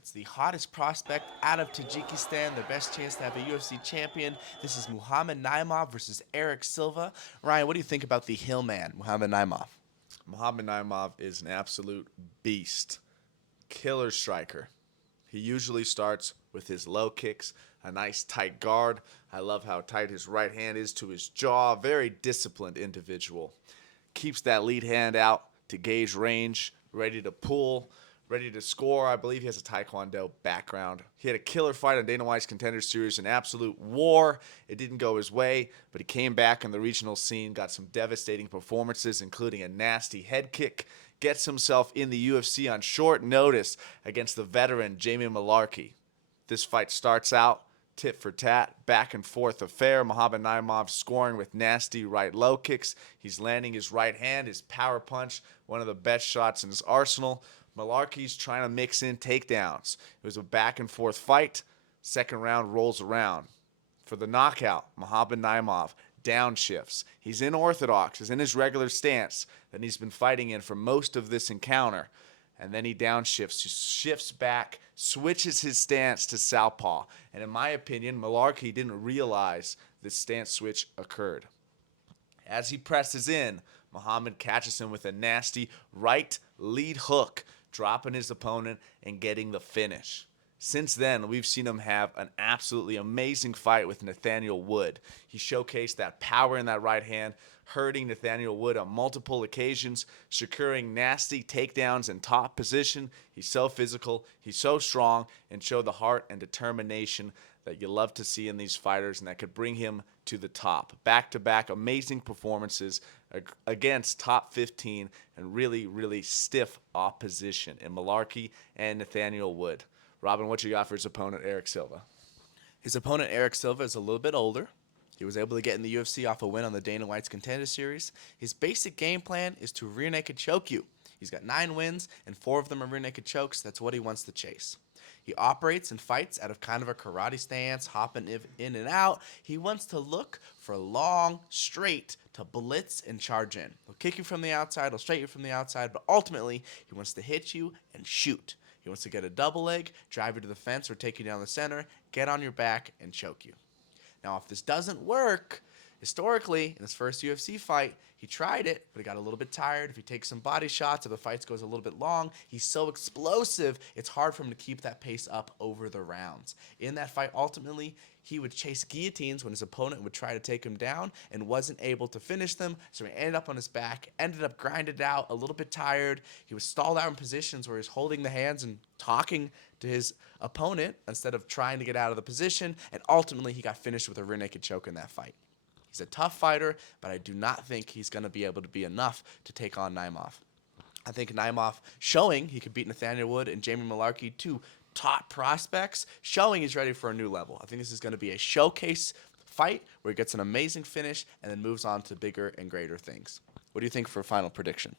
It's the hottest prospect out of Tajikistan, their best chance to have a UFC champion. This is Muhammad Naimov versus Erik Silva. Ryan, what do you think about the Hillman, Muhammad Naimov? Muhammad Naimov is an absolute beast, killer striker. He usually starts with his low kicks, a nice tight guard. I love how tight his right hand is to his jaw. Very disciplined individual. Keeps that lead hand out to gauge range, ready to pull, ready to score. I believe he has a Taekwondo background. He had a killer fight on Dana White's Contender Series, an absolute war. It didn't go his way, but he came back in the regional scene, got some devastating performances, including a nasty head kick. Gets himself in the UFC on short notice against the veteran Jamie Mullarkey. This fight starts out tit for tat, back and forth affair. Muhammad Naimov scoring with nasty right low kicks. He's landing his right hand, his power punch, one of the best shots in his arsenal. Mullarkey's trying to mix in takedowns. It was a back and forth fight. Second round rolls around. For the knockout, Muhammad Naimov downshifts. He's unorthodox. He's in his regular stance that he's been fighting in for most of this encounter. And then he downshifts, shifts back, switches his stance to southpaw. And in my opinion, Mullarkey didn't realize this stance switch occurred. As he presses in, Muhammad catches him with a nasty right lead hook, dropping his opponent and getting the finish. Since then, we've seen him have an absolutely amazing fight with Nathaniel Wood. He showcased that power in that right hand, hurting Nathaniel Wood on multiple occasions, securing nasty takedowns in top position. He's so physical, he's so strong, and showed the heart and determination that you love to see in these fighters and that could bring him to the top. Back-to-back amazing performances against top 15 and really, really stiff opposition in Mullarkey and Nathaniel Wood. Robin, what you got for his opponent, Erik Silva? His opponent, Erik Silva, is a little bit older. He was able to get in the UFC off a win on the Dana White's Contender Series. His basic game plan is to rear naked choke you. He's got 9 wins, and 4 of them are rear naked chokes. That's what he wants to chase. He operates and fights out of kind of a karate stance, hopping in and out. He wants to look for long, straight, to blitz and charge in. He'll kick you from the outside, he'll straight you from the outside, but ultimately, he wants to hit you and shoot. He wants to get a double leg, drive you to the fence, or take you down the center, get on your back, and choke you. Now, if this doesn't work, historically, in his first UFC fight, he tried it, but he got a little bit tired. If he takes some body shots, if the fight goes a little bit long, he's so explosive, it's hard for him to keep that pace up over the rounds. In that fight, ultimately, he would chase guillotines when his opponent would try to take him down and wasn't able to finish them, so he ended up on his back, ended up grinded out, a little bit tired. He was stalled out in positions where he's holding the hands and talking to his opponent instead of trying to get out of the position, and ultimately he got finished with a rear naked choke in that fight. He's a tough fighter, but I do not think he's going to be able to be enough to take on Naimov. I think Naimov showing he could beat Nathaniel Wood and Jamie Mullarkey, two top prospects, showing he's ready for a new level. I think this is going to be a showcase fight where he gets an amazing finish and then moves on to bigger and greater things. What do you think for a final prediction?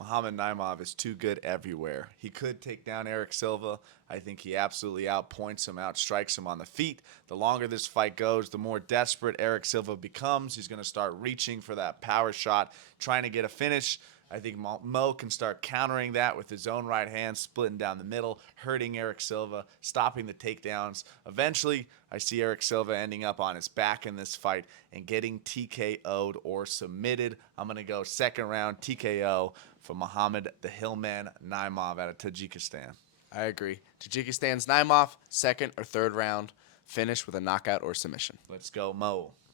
Muhammad Naimov is too good everywhere. He could take down Erik Silva. I think he absolutely outpoints him, outstrikes him on the feet. The longer this fight goes, the more desperate Erik Silva becomes. He's going to start reaching for that power shot, trying to get a finish. I think Mo can start countering that with his own right hand, splitting down the middle, hurting Erik Silva, stopping the takedowns. Eventually, I see Erik Silva ending up on his back in this fight and getting TKO'd or submitted. I'm going to go second round TKO for Muhammad the Hillman Naimov out of Tajikistan. I agree. Tajikistan's Naimov, second or third round, finish with a knockout or submission. Let's go, Mo.